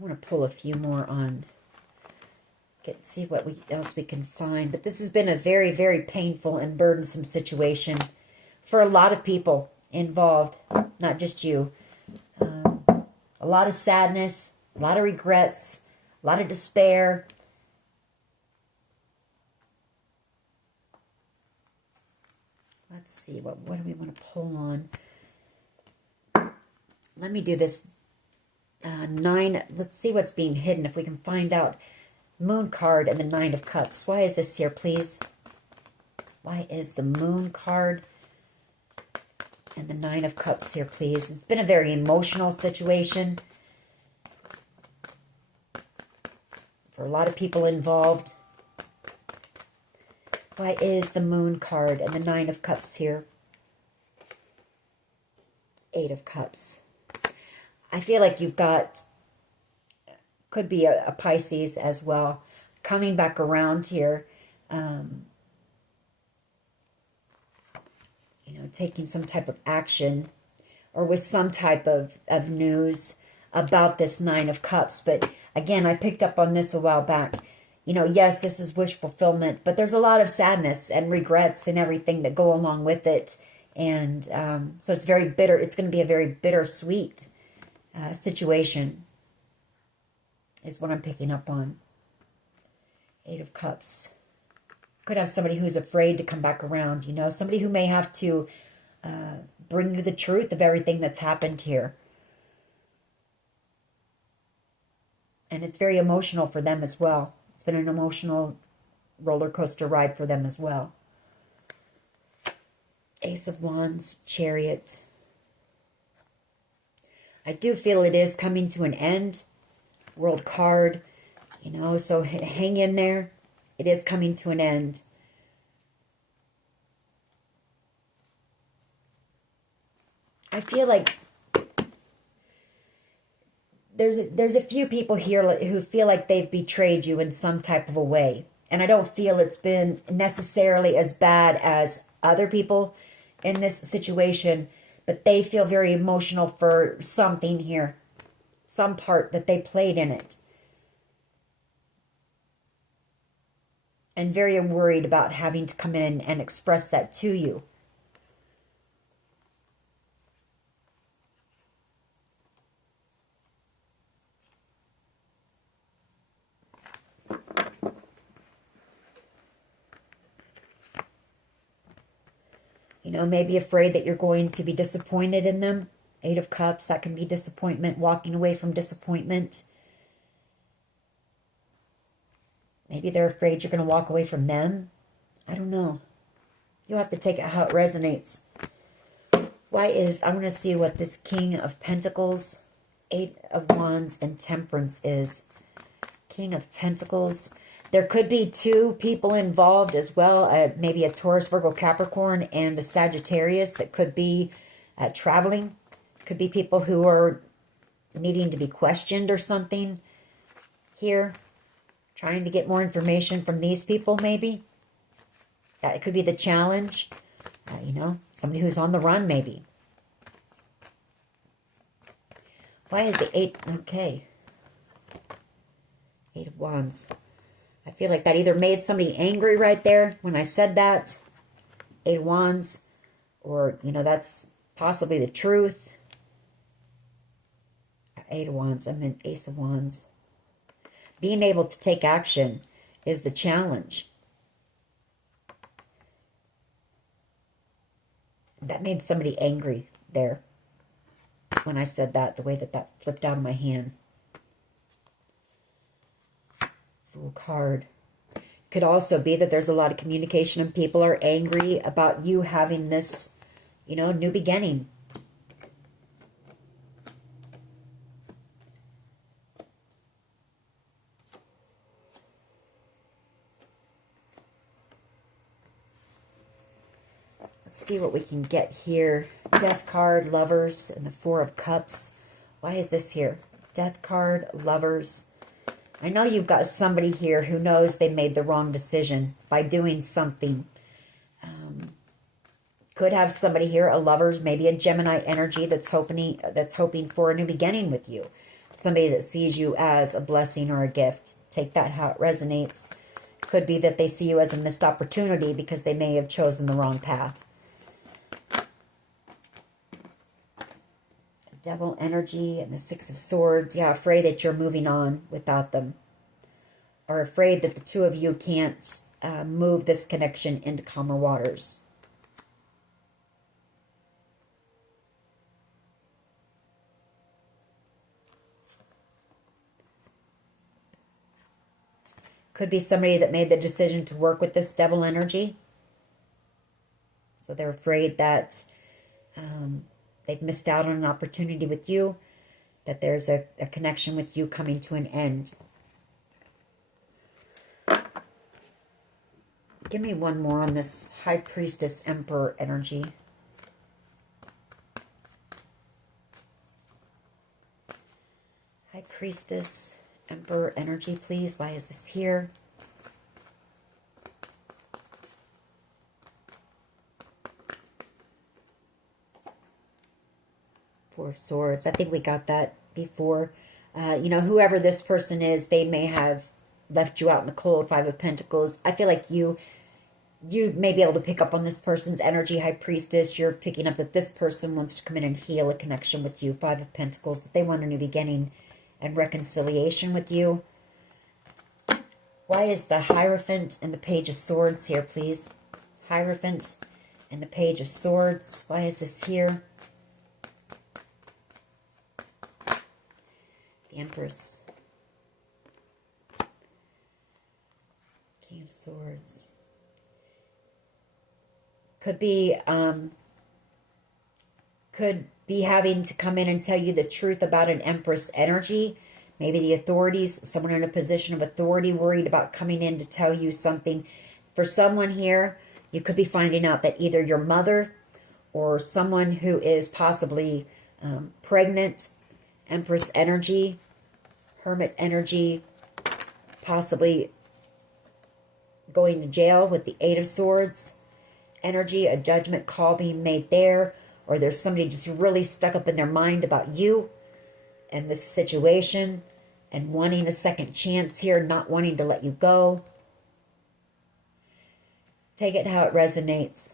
want to pull a few more on, see what else we can find. But this has been a very, very painful and burdensome situation for a lot of people involved, not just you. A lot of sadness, a lot of regrets, a lot of despair. Let's see, what do we want to pull on? Let me do this 9. Let's see what's being hidden, if we can find out. Moon card and the Nine of Cups. Why is this here, please? Why is the Moon card and the Nine of Cups here, please? It's been a very emotional situation for a lot of people involved. Why is the Moon card and the Nine of Cups here? Eight of Cups. I feel like you've got, could be a Pisces as well, coming back around here. Taking some type of action or with some type of news about this Nine of Cups. But again, I picked up on this a while back. Yes, this is wish fulfillment, but there's a lot of sadness and regrets and everything that go along with it. And so it's very bitter. It's going to be a very bittersweet situation is what I'm picking up on. Eight of Cups. Could have somebody who's afraid to come back around, somebody who may have to bring you the truth of everything that's happened here. And it's very emotional for them as well. It's been an emotional roller coaster ride for them as well. Ace of Wands, Chariot. I do feel it is coming to an end. World card, so hang in there. It is coming to an end. I feel like there's a few people here who feel like they've betrayed you in some type of a way. And I don't feel it's been necessarily as bad as other people in this situation, but they feel very emotional for something here, some part that they played in it. And very worried about having to come in and express that to you. Maybe afraid that you're going to be disappointed in them. Eight of Cups, that can be disappointment, walking away from disappointment. Maybe they're afraid you're going to walk away from them. I don't know. You'll have to take it how it resonates. I want to see what this King of Pentacles, Eight of Wands, and Temperance is. King of Pentacles. There could be two people involved as well. Maybe a Taurus, Virgo, Capricorn, and a Sagittarius that could be traveling. Could be people who are needing to be questioned or something here. Trying to get more information from these people, maybe. That could be the challenge. Somebody who's on the run, maybe. Why is the Eight? Okay. Eight of Wands. I feel like that either made somebody angry right there when I said that. Eight of Wands. Or, that's possibly the truth. Eight of Wands. I meant Ace of Wands. Being able to take action is the challenge. That made somebody angry there when I said that, the way that that flipped out of my hand. Fool card. Could also be that there's a lot of communication and people are angry about you having this, you know, new beginning. Let's see what we can get here. Death card, Lovers, and the Four of Cups. Why is this here? Death card, Lovers. I know you've got somebody here who knows they made the wrong decision by doing something. Could have somebody here, a Lovers, maybe a Gemini energy that's hoping for a new beginning with you. Somebody that sees you as a blessing or a gift. Take that how it resonates. Could be that they see you as a missed opportunity because they may have chosen the wrong path. Devil energy and the Six of Swords. Yeah, afraid that you're moving on without them. Or afraid that the two of you can't move this connection into calmer waters. Could be somebody that made the decision to work with this devil energy. So they're afraid that they've missed out on an opportunity with you, that there's a connection with you coming to an end. Give me one more on this High Priestess Emperor energy. High Priestess Emperor energy, please. Why is this here? Four of Swords. I think we got that before. You know, whoever this person is, they may have left you out in the cold. Five of Pentacles. I feel like you may be able to pick up on this person's energy. High Priestess, you're picking up that this person wants to come in and heal a connection with you. Five of Pentacles, that they want a new beginning and reconciliation with you. Why is the Hierophant and the Page of Swords here, please? Hierophant and the Page of Swords. Why is this here? The Empress. King of Swords. Could be having to come in and tell you the truth about an Empress energy. Maybe the authorities, someone in a position of authority worried about coming in to tell you something. For someone here, you could be finding out that either your mother or someone who is possibly pregnant, Empress energy, Hermit energy, possibly going to jail with the Eight of Swords energy, a judgment call being made there, or there's somebody just really stuck up in their mind about you and this situation and wanting a second chance here, not wanting to let you go. Take it how it resonates.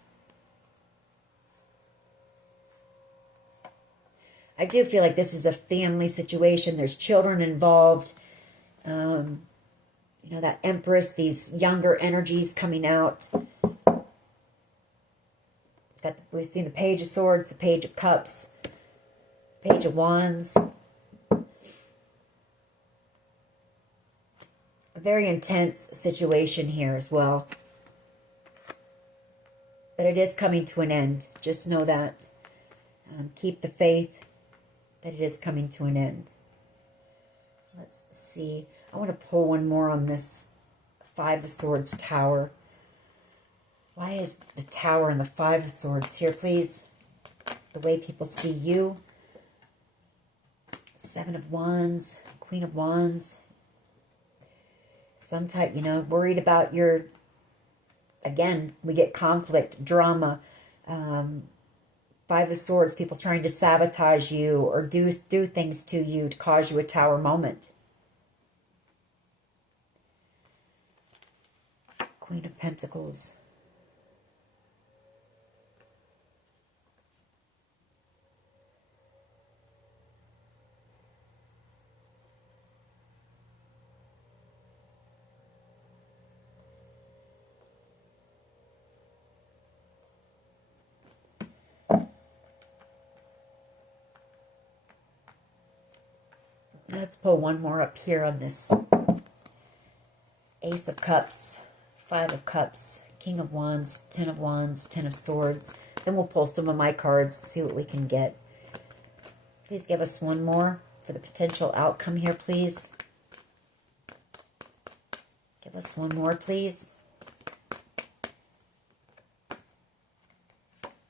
I do feel like this is a family situation. There's children involved. You know, that Empress, these younger energies coming out. We've seen the Page of Swords, the Page of Cups, Page of Wands. A very intense situation here as well. But it is coming to an end. Just know that. Keep the faith that it is coming to an end. Let's see. I want to pull one more on this Five of Swords Tower. Why is the Tower and the Five of Swords here, please? The way people see you. Seven of Wands, Queen of Wands. Some type, you know, worried about your, again, we get conflict, drama. Five of Swords, people trying to sabotage you or do things to you to cause you a Tower moment. Queen of Pentacles. Let's pull one more up here on this Ace of Cups, Five of Cups, King of Wands, Ten of Wands, Ten of Swords. Then we'll pull some of my cards, see what we can get. Please give us one more for the potential outcome here, please. Give us one more, please.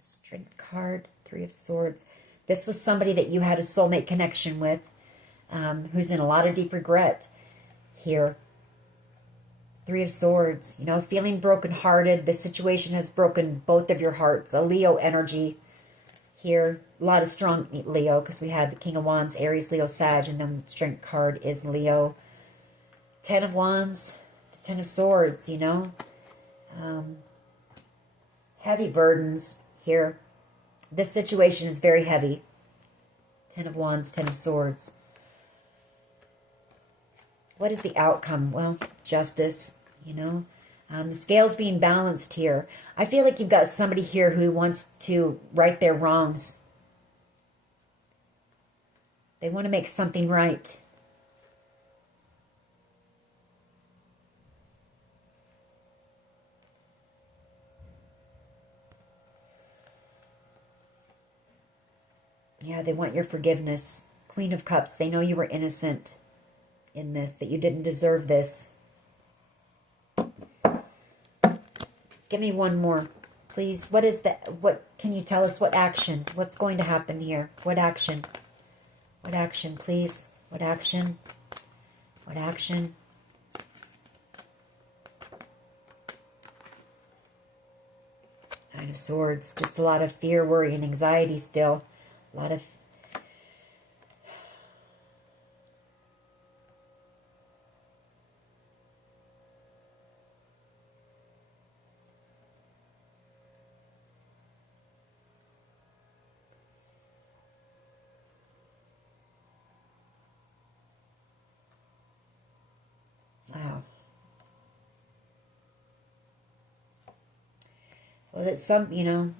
Strength card, Three of Swords. This was somebody that you had a soulmate connection with, who's in a lot of deep regret here. Three of Swords, you know, feeling brokenhearted. This situation has broken both of your hearts. A Leo energy here. A lot of strong Leo, because we had the King of Wands, Aries, Leo, Sag, and then the Strength card is Leo. Ten of Wands, the Ten of Swords, you know. Heavy burdens here. This situation is very heavy. Ten of Wands, Ten of Swords. What is the outcome? Well, justice, you know. The scale's being balanced here. I feel like you've got somebody here who wants to right their wrongs. They want to make something right. Yeah, they want your forgiveness. Queen of Cups, they know you were innocent in this, that you didn't deserve this. Give me one more, please. What is that? What can you tell us? What action? What's going to happen here? What action? What action, please? What action? What action? Nine of Swords. Just a lot of fear, worry, and anxiety still. A lot of... Wow. Well, it's some, you know,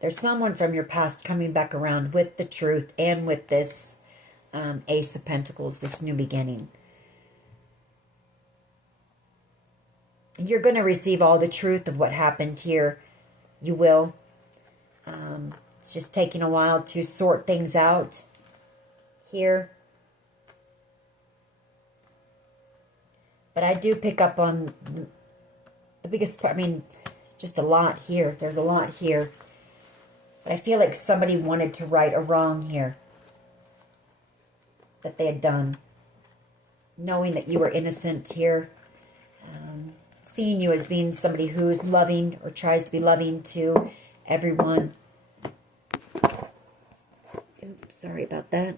there's someone from your past coming back around with the truth and with this Ace of Pentacles, this new beginning. You're going to receive all the truth of what happened here. You will. It's just taking a while to sort things out here. But I do pick up on the biggest part. I mean, just a lot here. There's a lot here. But I feel like somebody wanted to right a wrong here that they had done. Knowing that you were innocent here. Seeing you as being somebody who is loving or tries to be loving to everyone. Oops, sorry about that.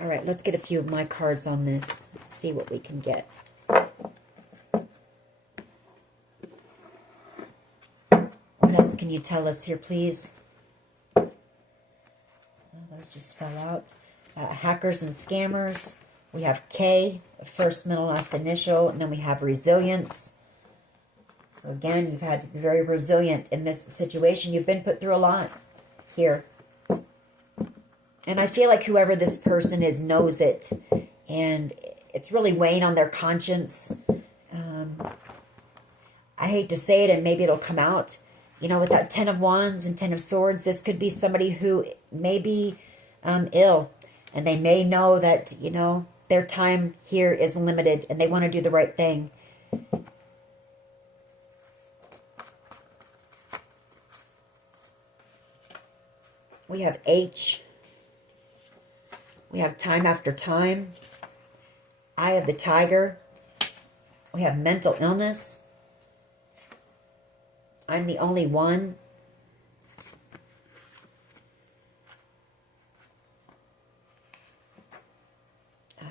All right, let's get a few of my cards on this. Let's see what we can get. What else can you tell us here, please? Oh, those just fell out. Hackers and scammers. We have K, first, middle, last initial, and then we have resilience. So again, you've had to be very resilient in this situation. You've been put through a lot here. And I feel like whoever this person is knows it. And it's really weighing on their conscience. I hate to say it, and maybe it'll come out. You know, with that Ten of Wands and Ten of Swords, this could be somebody who may be ill. And they may know that, you know, their time here is limited. And they want to do the right thing. We have H. We have time after time. Eye of the Tiger. We have mental illness. I'm the only one.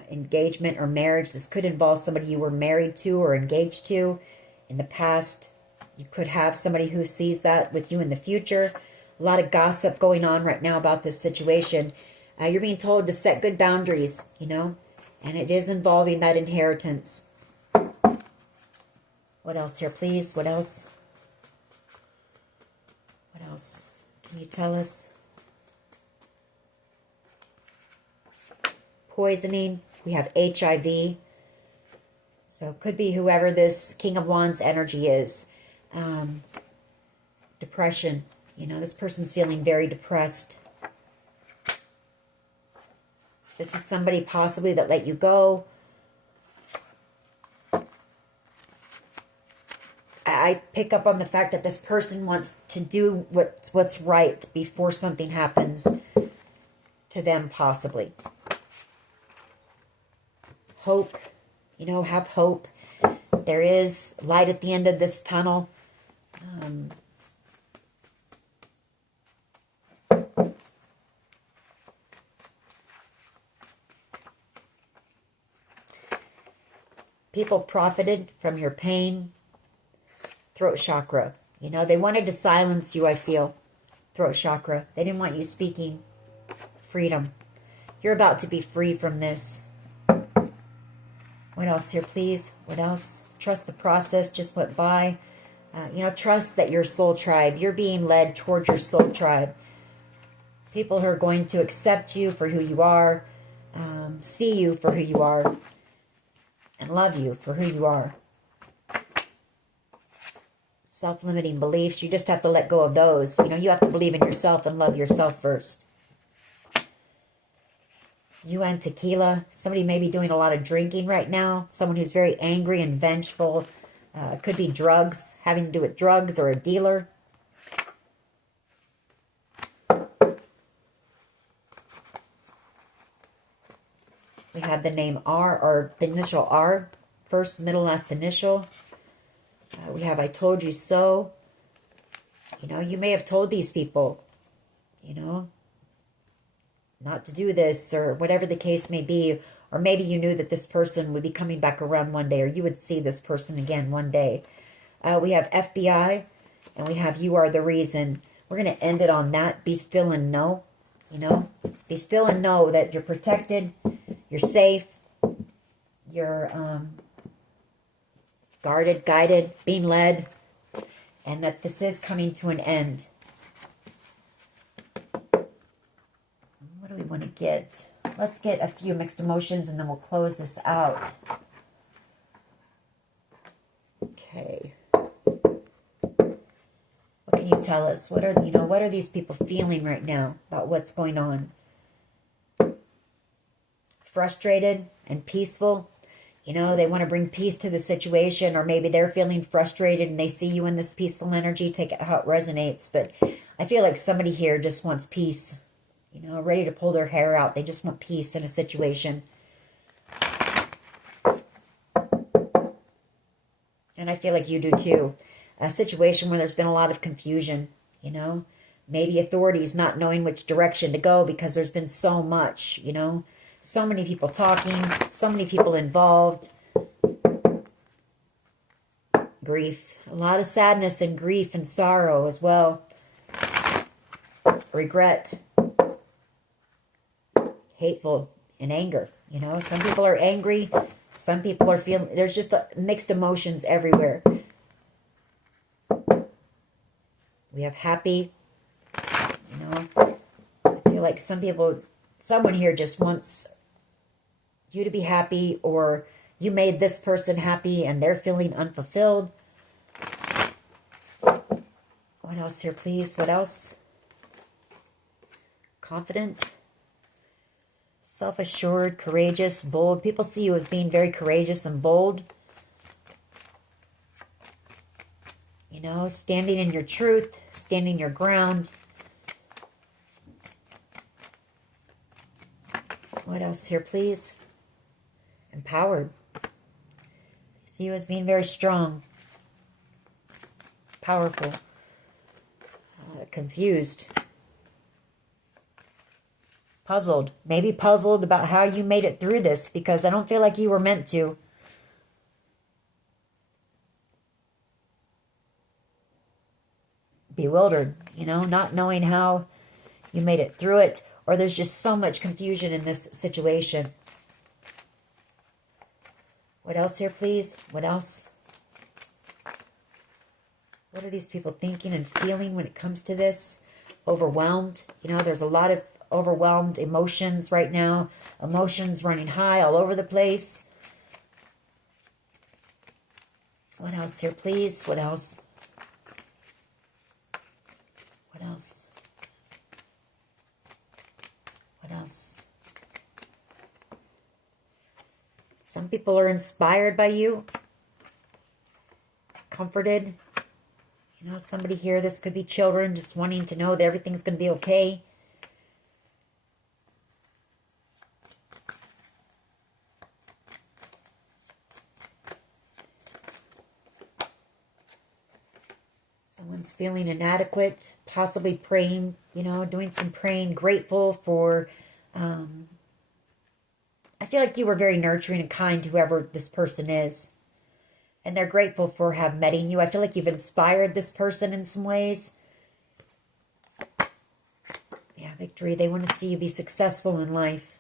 Engagement or marriage. This could involve somebody you were married to or engaged to in the past. You could have somebody who sees that with you in the future. A lot of gossip going on right now about this situation. You're being told to set good boundaries, you know, and it is involving that inheritance. What else here, please? What else? What else? Can you tell us? poisoning. We have HIV. So it could be whoever this King of Wands energy is. Depression. You know, this person's feeling very depressed. This is somebody possibly that let you go. I pick up on the fact that this person wants to do what's right before something happens to them, possibly. Hope. You know, have hope. There is light at the end of this tunnel. People profited from your pain. Throat chakra. You know, they wanted to silence you, I feel. Throat chakra. They didn't want you speaking. Freedom. You're about to be free from this. What else here, please? What else? Trust the process just went by. You know, trust that your soul tribe, you're being led towards your soul tribe. People who are going to accept you for who you are, see you for who you are, and love you for who you are. Self-limiting beliefs, you just have to let go of those. You know, you have to believe in yourself and love yourself first. You and tequila, somebody may be doing a lot of drinking right now. Someone who's very angry and vengeful. Could be drugs, having to do with drugs or a dealer. We have the name R, or the initial R, first, middle, last initial. We have I told you so. You know, you may have told these people, you know, not to do this, or whatever the case may be. Or maybe you knew that this person would be coming back around one day, or you would see this person again one day. We have FBI, and we have you are the reason. We're going to end it on that. Be still and know, you know. Be still and know that you're protected, you're safe, you're guarded, guided, being led, and that this is coming to an end. What do we want to get? Let's get a few mixed emotions and then we'll close this out. Okay. What can you tell us? What are these people feeling right now about what's going on? Frustrated and peaceful. You know, they want to bring peace to the situation, or maybe they're feeling frustrated and they see you in this peaceful energy. Take it how it resonates. But I feel like somebody here just wants peace. You know, ready to pull their hair out. They just want peace in a situation. And I feel like you do too. A situation where there's been a lot of confusion, you know. Maybe authorities not knowing which direction to go because there's been so much, you know. So many people talking, so many people involved. Grief. A lot of sadness and grief and sorrow as well. Regret. Hateful and anger, you know. Some people are angry, some people are feeling, there's just mixed emotions everywhere. We have happy, you know. I feel like someone here just wants you to be happy, or you made this person happy and they're feeling unfulfilled. What else here, please? What else? Confident. Self-assured, courageous, bold. People see you as being very courageous and bold. You know, standing in your truth, standing your ground. What else here, please? Empowered. See you as being very strong. Powerful. Confused. Puzzled. Maybe puzzled about how you made it through this, because I don't feel like you were meant to. Bewildered, you know, not knowing how you made it through it, or there's just so much confusion in this situation. What else here, please? What else? What are these people thinking and feeling when it comes to this? Overwhelmed. You know, there's a lot of overwhelmed emotions right now. Emotions running high all over the place. What else here, please? What else? What else? What else? Some people are inspired by you. Comforted. You know, somebody here, this could be children just wanting to know that everything's going to be okay. Someone's feeling inadequate, possibly praying, you know, doing some praying, grateful for, I feel like you were very nurturing and kind to whoever this person is. And they're grateful for have meeting you. I feel like you've inspired this person in some ways. Yeah, victory. They want to see you be successful in life.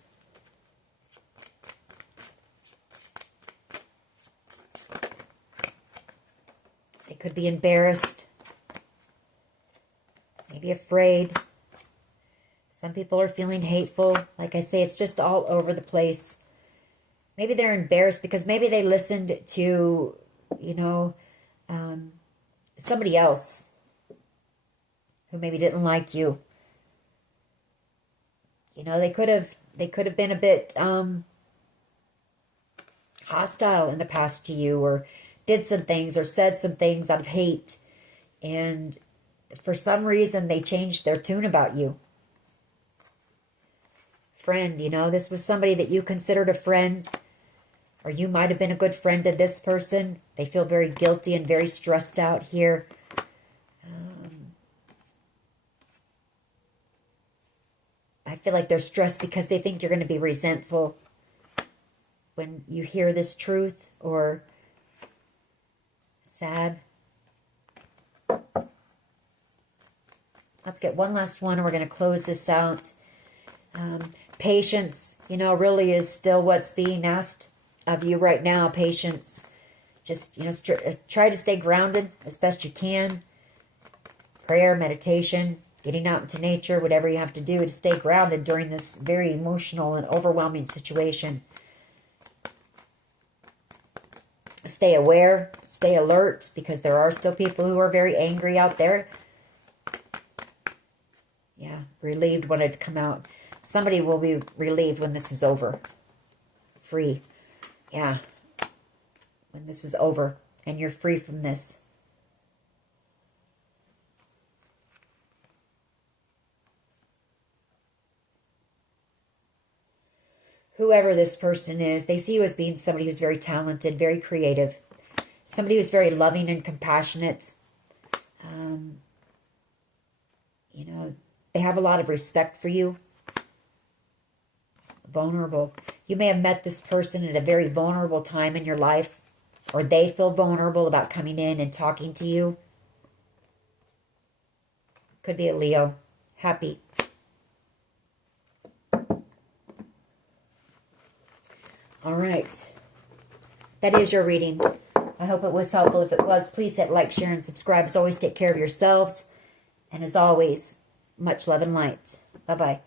They could be embarrassed. Maybe afraid. Some people are feeling hateful. Like I say, it's just all over the place. Maybe they're embarrassed because maybe they listened to, you know, somebody else who maybe didn't like you. You know, they could have been a bit hostile in the past to you, or did some things or said some things out of hate, and for some reason they changed their tune about you. Friend, you know, this was somebody that you considered a friend, or you might have been a good friend to this person. They feel very guilty and very stressed out here. I feel like they're stressed because they think you're going to be resentful when you hear this truth, or sad. Let's get one last one and we're going to close this out. Patience, you know, really is still what's being asked of you right now. Patience. Just, you know, try to stay grounded as best you can. Prayer, meditation, getting out into nature, whatever you have to do to stay grounded during this very emotional and overwhelming situation. Stay aware, stay alert, because there are still people who are very angry out there. Yeah, relieved wanted to come out. Somebody will be relieved when this is over. Free. Yeah. When this is over and you're free from this. Whoever this person is, they see you as being somebody who's very talented, very creative. Somebody who's very loving and compassionate. You know, they have a lot of respect for you. Vulnerable. You may have met this person at a very vulnerable time in your life, or they feel vulnerable about coming in and talking to you. Could be a Leo. Happy. All right. That is your reading. I hope it was helpful. If it was, please hit like, share, and subscribe. As always, take care of yourselves. And as always, much love and light. Bye-bye.